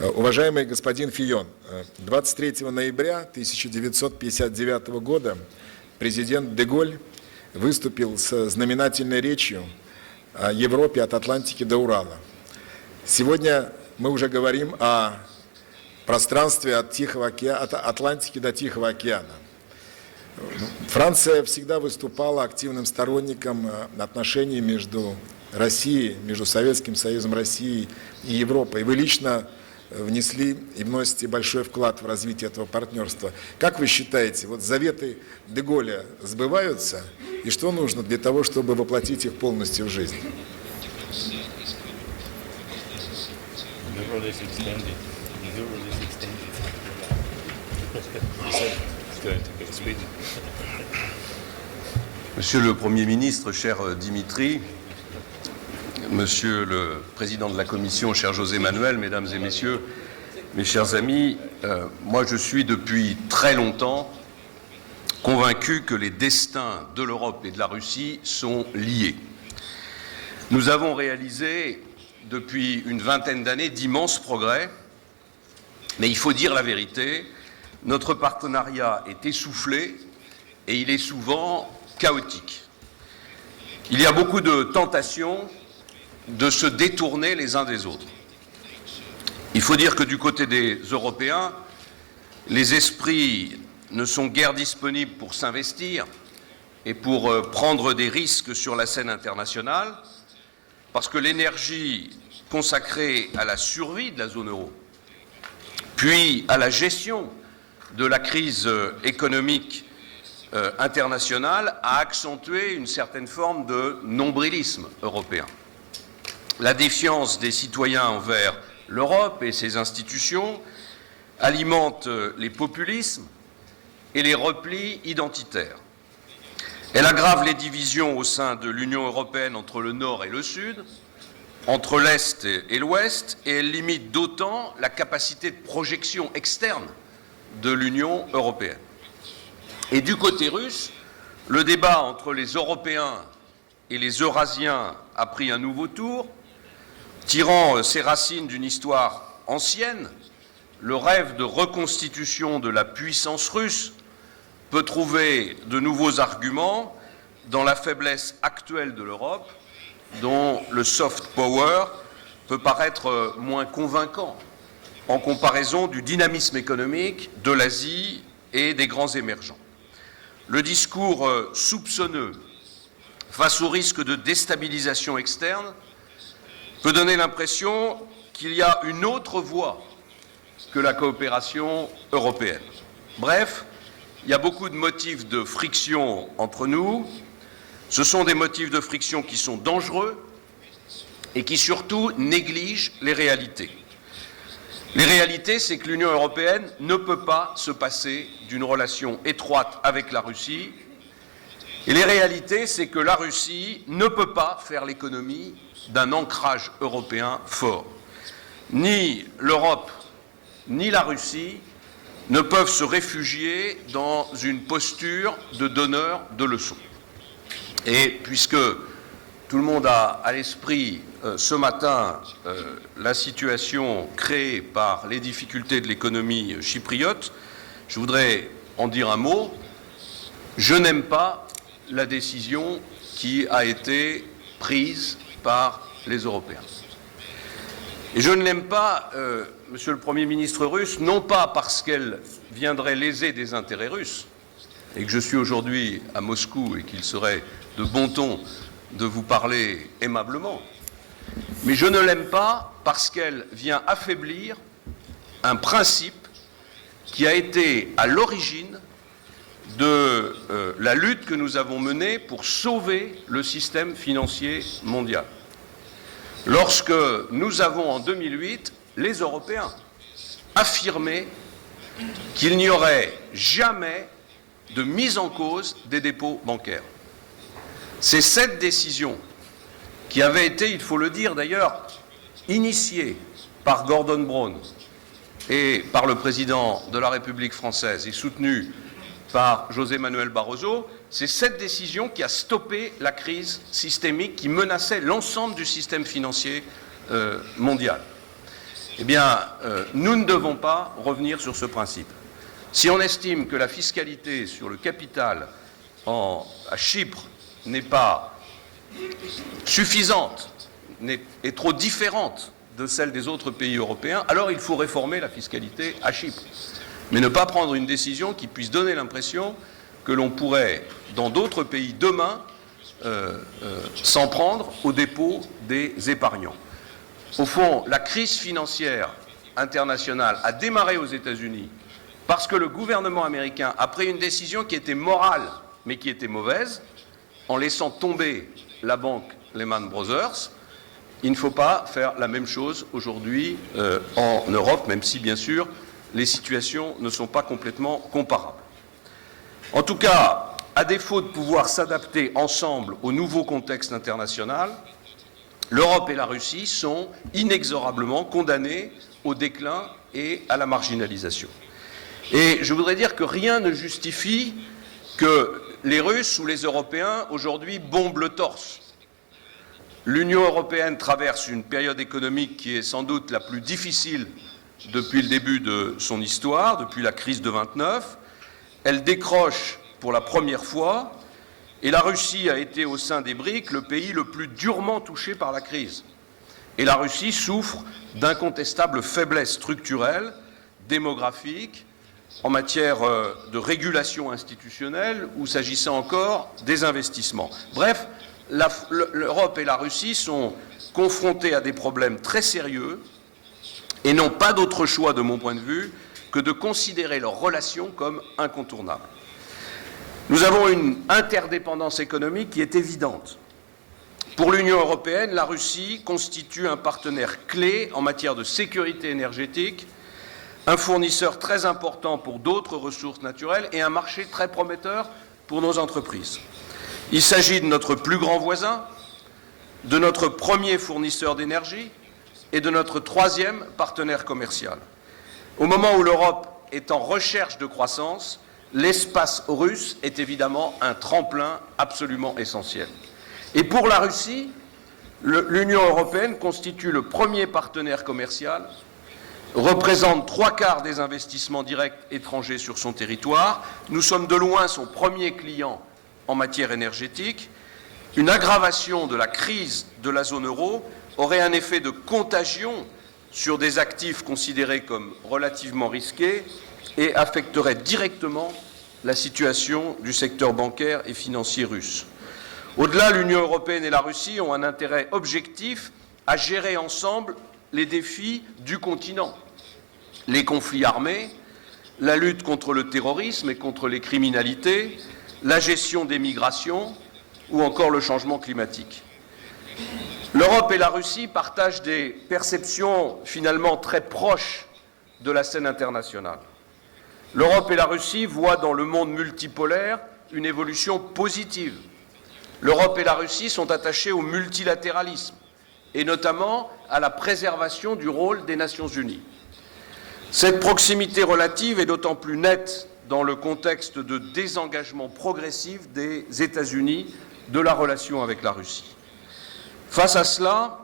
Уважаемый господин Фийон, 23 ноября 1959 года президент Деголь выступил с знаменательной речью о Европе от Атлантики до Урала. Сегодня мы уже говорим о пространстве от Атлантики до Тихого океана. Франция всегда выступала активным сторонником отношений между Россией, между Советским Союзом России и Европой. И вы лично внесли и вносите большой вклад в развитие этого партнерства. Как вы считаете, вот заветы Деголя сбываются, и что нужно для того, чтобы воплотить их полностью в жизнь? Monsieur le Premier ministre, cher Dimitri, Monsieur le Président de la Commission, cher José Manuel, Mesdames et Messieurs, mes chers amis, moi je suis depuis très longtemps convaincu que les destins de l'Europe et de la Russie sont liés. Nous avons réalisé depuis une vingtaine d'années d'immenses progrès, mais il faut dire la vérité, notre partenariat est essoufflé et il est souvent chaotique. Il y a beaucoup de tentations de se détourner les uns des autres. Il faut dire que du côté des Européens, les esprits ne sont guère disponibles pour s'investir et pour prendre des risques sur la scène internationale, parce que l'énergie consacrée à la survie de la zone euro, puis à la gestion de la crise économique internationale, a accentué une certaine forme de nombrilisme européen. La défiance des citoyens envers l'Europe et ses institutions alimente les populismes et les replis identitaires. Elle aggrave les divisions au sein de l'Union européenne entre le Nord et le Sud, entre l'Est et l'Ouest, et elle limite d'autant la capacité de projection externe de l'Union européenne. Et du côté russe, le débat entre les Européens et les Eurasiens a pris un nouveau tour, tirant ses racines d'une histoire ancienne. Le rêve de reconstitution de la puissance russe peut trouver de nouveaux arguments dans la faiblesse actuelle de l'Europe, dont le soft power peut paraître moins convaincant en comparaison du dynamisme économique de l'Asie et des grands émergents. Le discours soupçonneux face au risque de déstabilisation externe peut donner l'impression qu'il y a une autre voie que la coopération européenne. Bref, il y a beaucoup de motifs de friction entre nous. Ce sont des motifs de friction qui sont dangereux et qui surtout négligent les réalités. Les réalités, c'est que l'Union européenne ne peut pas se passer d'une relation étroite avec la Russie. Et les réalités, c'est que la Russie ne peut pas faire l'économie d'un ancrage européen fort. Ni l'Europe, ni la Russie ne peuvent se réfugier dans une posture de donneur de leçons. Et puisque tout le monde a à l'esprit ce matin la situation créée par les difficultés de l'économie chypriote, je voudrais en dire un mot. Je n'aime pas la décision qui a été prise par les Européens. Et je ne l'aime pas, Monsieur le Premier ministre russe, non pas parce qu'elle viendrait léser des intérêts russes, et que je suis aujourd'hui à Moscou et qu'il serait de bon ton de vous parler aimablement, mais je ne l'aime pas parce qu'elle vient affaiblir un principe qui a été à l'origine de la lutte que nous avons menée pour sauver le système financier mondial. Lorsque nous avons, en 2008, les Européens, affirmé qu'il n'y aurait jamais de mise en cause des dépôts bancaires. C'est cette décision qui avait été, il faut le dire d'ailleurs, initiée par Gordon Brown et par le président de la République française et soutenue par José Manuel Barroso, c'est cette décision qui a stoppé la crise systémique qui menaçait l'ensemble du système financier mondial. Eh bien, nous ne devons pas revenir sur ce principe. Si on estime que la fiscalité sur le capital à Chypre n'est pas suffisante, est trop différente de celle des autres pays européens, alors il faut réformer la fiscalité à Chypre. Mais ne pas prendre une décision qui puisse donner l'impression que l'on pourrait, dans d'autres pays demain, s'en prendre au dépôt des épargnants. Au fond, la crise financière internationale a démarré aux États-Unis parce que le gouvernement américain a pris une décision qui était morale, mais qui était mauvaise, en laissant tomber la banque Lehman Brothers. Il ne faut pas faire la même chose aujourd'hui en Europe, même si, bien sûr, les situations ne sont pas complètement comparables. En tout cas, à défaut de pouvoir s'adapter ensemble au nouveau contexte international, l'Europe et la Russie sont inexorablement condamnées au déclin et à la marginalisation. Et je voudrais dire que rien ne justifie que les Russes ou les Européens aujourd'hui bombent le torse. L'Union européenne traverse une période économique qui est sans doute la plus difficile depuis le début de son histoire, depuis la crise de 29. Elle décroche pour la première fois, et la Russie a été au sein des BRICS le pays le plus durement touché par la crise. Et la Russie souffre d'incontestables faiblesses structurelles, démographiques, en matière de régulation institutionnelle ou s'agissant encore des investissements. Bref, l'Europe et la Russie sont confrontées à des problèmes très sérieux et n'ont pas d'autre choix, de mon point de vue, que de considérer leurs relations comme incontournables. Nous avons une interdépendance économique qui est évidente. Pour l'Union européenne, la Russie constitue un partenaire clé en matière de sécurité énergétique, un fournisseur très important pour d'autres ressources naturelles et un marché très prometteur pour nos entreprises. Il s'agit de notre plus grand voisin, de notre premier fournisseur d'énergie et de notre troisième partenaire commercial. Au moment où l'Europe est en recherche de croissance, l'espace russe est évidemment un tremplin absolument essentiel. Et pour la Russie, l'Union européenne constitue le premier partenaire commercial, représente 3/4 des investissements directs étrangers sur son territoire. Nous sommes de loin son premier client en matière énergétique. Une aggravation de la crise de la zone euro aurait un effet de contagion sur des actifs considérés comme relativement risqués et affecterait directement la situation du secteur bancaire et financier russe. Au-delà, l'Union européenne et la Russie ont un intérêt objectif à gérer ensemble les défis du continent, les conflits armés, la lutte contre le terrorisme et contre les criminalités, la gestion des migrations ou encore le changement climatique. L'Europe et la Russie partagent des perceptions finalement très proches de la scène internationale. L'Europe et la Russie voient dans le monde multipolaire une évolution positive. L'Europe et la Russie sont attachées au multilatéralisme et notamment à la préservation du rôle des Nations unies. Cette proximité relative est d'autant plus nette dans le contexte de désengagement progressif des États-Unis de la relation avec la Russie. Face à cela,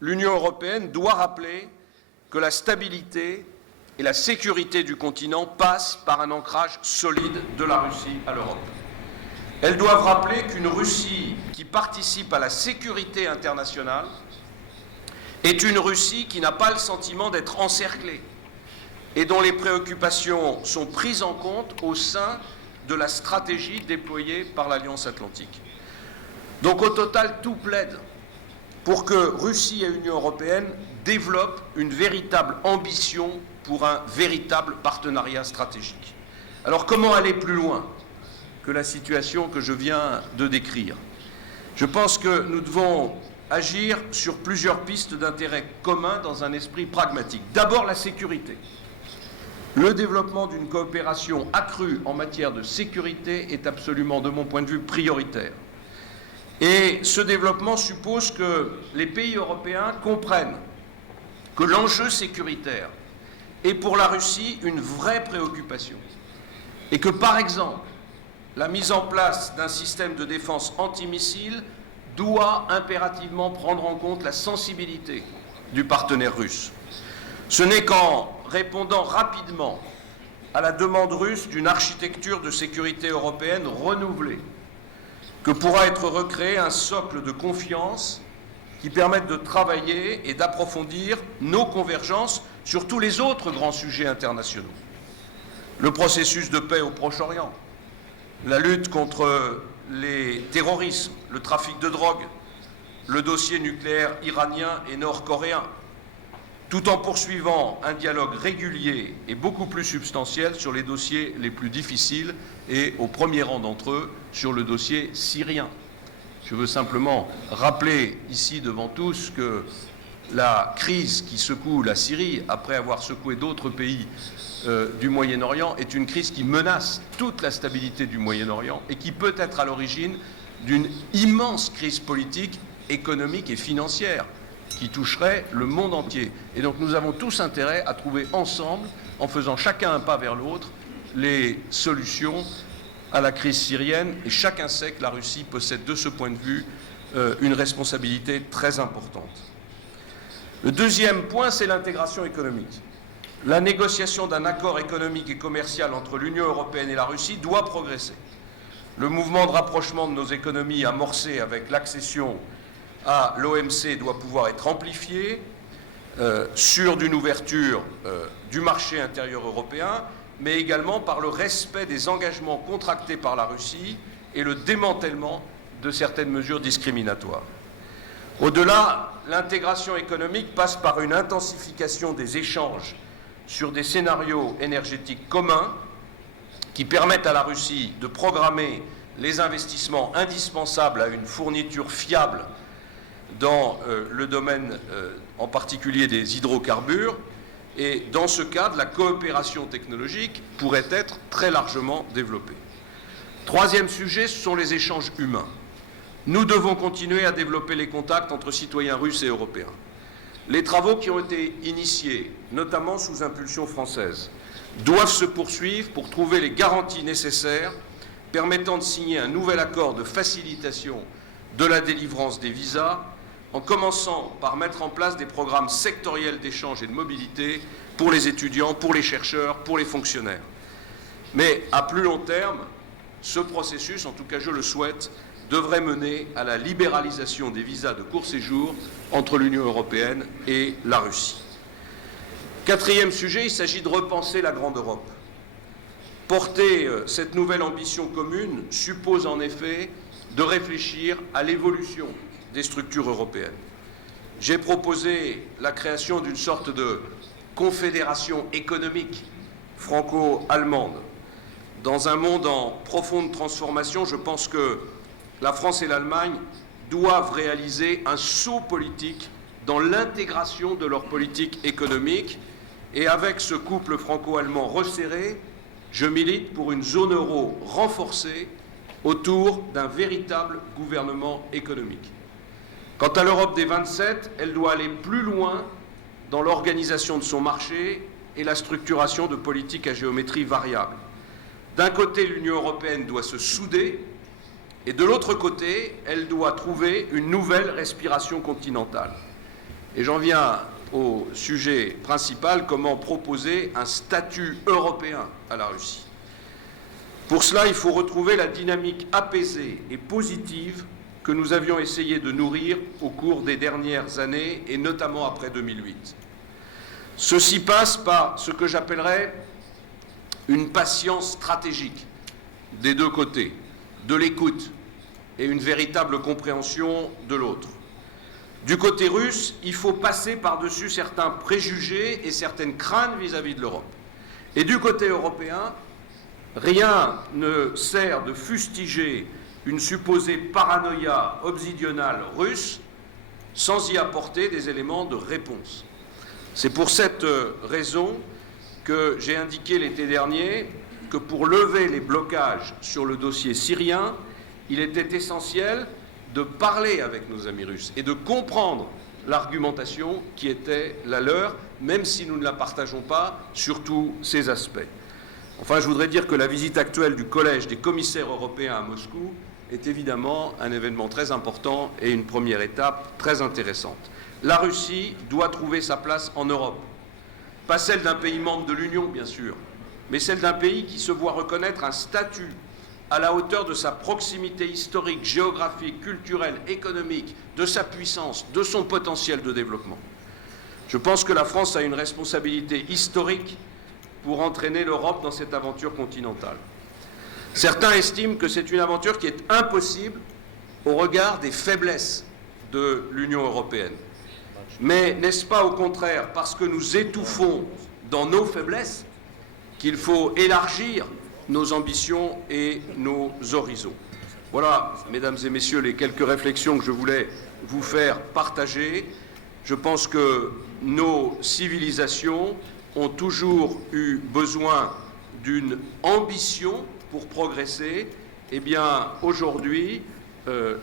l'Union européenne doit rappeler que la stabilité et la sécurité du continent passent par un ancrage solide de la Russie à l'Europe. Elles doivent rappeler qu'une Russie qui participe à la sécurité internationale est une Russie qui n'a pas le sentiment d'être encerclée et dont les préoccupations sont prises en compte au sein de la stratégie déployée par l'Alliance atlantique. Donc au total, tout plaide pour que Russie et Union européenne développent une véritable ambition pour un véritable partenariat stratégique. Alors comment aller plus loin que la situation que je viens de décrire? Je pense que nous devons agir sur plusieurs pistes d'intérêt commun dans un esprit pragmatique. D'abord, la sécurité. Le développement d'une coopération accrue en matière de sécurité est absolument, de mon point de vue, prioritaire. Et ce développement suppose que les pays européens comprennent que l'enjeu sécuritaire est pour la Russie une vraie préoccupation. Et que, par exemple, la mise en place d'un système de défense antimissile doit impérativement prendre en compte la sensibilité du partenaire russe. Ce n'est qu'en répondant rapidement à la demande russe d'une architecture de sécurité européenne renouvelée que pourra être recréé un socle de confiance qui permette de travailler et d'approfondir nos convergences sur tous les autres grands sujets internationaux. Le processus de paix au Proche-Orient, la lutte contre les terrorismes, le trafic de drogue, le dossier nucléaire iranien et nord-coréen, tout en poursuivant un dialogue régulier et beaucoup plus substantiel sur les dossiers les plus difficiles et, au premier rang d'entre eux, sur le dossier syrien. Je veux simplement rappeler ici devant tous que la crise qui secoue la Syrie, après avoir secoué d'autres pays du Moyen-Orient, est une crise qui menace toute la stabilité du Moyen-Orient et qui peut être à l'origine d'une immense crise politique, économique et financière qui toucherait le monde entier. Et donc nous avons tous intérêt à trouver ensemble, en faisant chacun un pas vers l'autre, les solutions à la crise syrienne. Et chacun sait que la Russie possède de ce point de vue une responsabilité très importante. Le deuxième point, c'est l'intégration économique. La négociation d'un accord économique et commercial entre l'Union européenne et la Russie doit progresser. Le mouvement de rapprochement de nos économies amorcé avec l'accession à l'OMC doit pouvoir être amplifié, sur d'une ouverture du marché intérieur européen, mais également par le respect des engagements contractés par la Russie et le démantèlement de certaines mesures discriminatoires. Au-delà, l'intégration économique passe par une intensification des échanges sur des scénarios énergétiques communs qui permettent à la Russie de programmer les investissements indispensables à une fourniture fiable dans le domaine en particulier des hydrocarbures, et dans ce cadre, la coopération technologique pourrait être très largement développée. Troisième sujet, ce sont les échanges humains. Nous devons continuer à développer les contacts entre citoyens russes et européens. Les travaux qui ont été initiés, notamment sous impulsion française, doivent se poursuivre pour trouver les garanties nécessaires permettant de signer un nouvel accord de facilitation de la délivrance des visas, en commençant par mettre en place des programmes sectoriels d'échange et de mobilité pour les étudiants, pour les chercheurs, pour les fonctionnaires. Mais à plus long terme, ce processus, en tout cas je le souhaite, devrait mener à la libéralisation des visas de court séjour entre l'Union européenne et la Russie. Quatrième sujet, il s'agit de repenser la Grande Europe. Porter cette nouvelle ambition commune suppose en effet de réfléchir à l'évolution des structures européennes. J'ai proposé la création d'une sorte de confédération économique franco-allemande. Dans un monde en profonde transformation, je pense que la France et l'Allemagne doivent réaliser un saut politique dans l'intégration de leur politique économique. Et avec ce couple franco-allemand resserré, je milite pour une zone euro renforcée autour d'un véritable gouvernement économique. Quant à l'Europe des 27, elle doit aller plus loin dans l'organisation de son marché et la structuration de politiques à géométrie variable. D'un côté, l'Union européenne doit se souder, et de l'autre côté, elle doit trouver une nouvelle respiration continentale. Et j'en viens au sujet principal, comment proposer un statut européen à la Russie. Pour cela, il faut retrouver la dynamique apaisée et positive que nous avions essayé de nourrir au cours des dernières années, et notamment après 2008. Ceci passe par ce que j'appellerais une patience stratégique des deux côtés, de l'écoute et une véritable compréhension de l'autre. Du côté russe, il faut passer par-dessus certains préjugés et certaines craintes vis-à-vis de l'Europe. Et du côté européen, rien ne sert de fustiger une supposée paranoïa obsidionale russe sans y apporter des éléments de réponse. C'est pour cette raison que j'ai indiqué l'été dernier que pour lever les blocages sur le dossier syrien, il était essentiel de parler avec nos amis russes et de comprendre l'argumentation qui était la leur, même si nous ne la partageons pas sur tous ces aspects. Enfin, je voudrais dire que la visite actuelle du Collège des commissaires européens à Moscou est évidemment un événement très important et une première étape très intéressante. La Russie doit trouver sa place en Europe. pas celle d'un pays membre de l'Union, bien sûr, mais celle d'un pays qui se voit reconnaître un statut à la hauteur de sa proximité historique, géographique, culturelle, économique, de sa puissance, de son potentiel de développement. Je pense que la France a une responsabilité historique pour entraîner l'Europe dans cette aventure continentale. Certains estiment que c'est une aventure qui est impossible au regard des faiblesses de l'Union européenne. Mais n'est-ce pas au contraire parce que nous étouffons dans nos faiblesses qu'il faut élargir nos ambitions et nos horizons? Voilà, mesdames et messieurs, les quelques réflexions que je voulais vous faire partager. Je pense que nos civilisations ont toujours eu besoin d'une ambition pour progresser. Eh bien, aujourd'hui,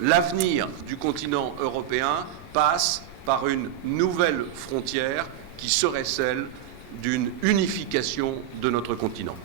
l'avenir du continent européen passe par une nouvelle frontière qui serait celle d'une unification de notre continent.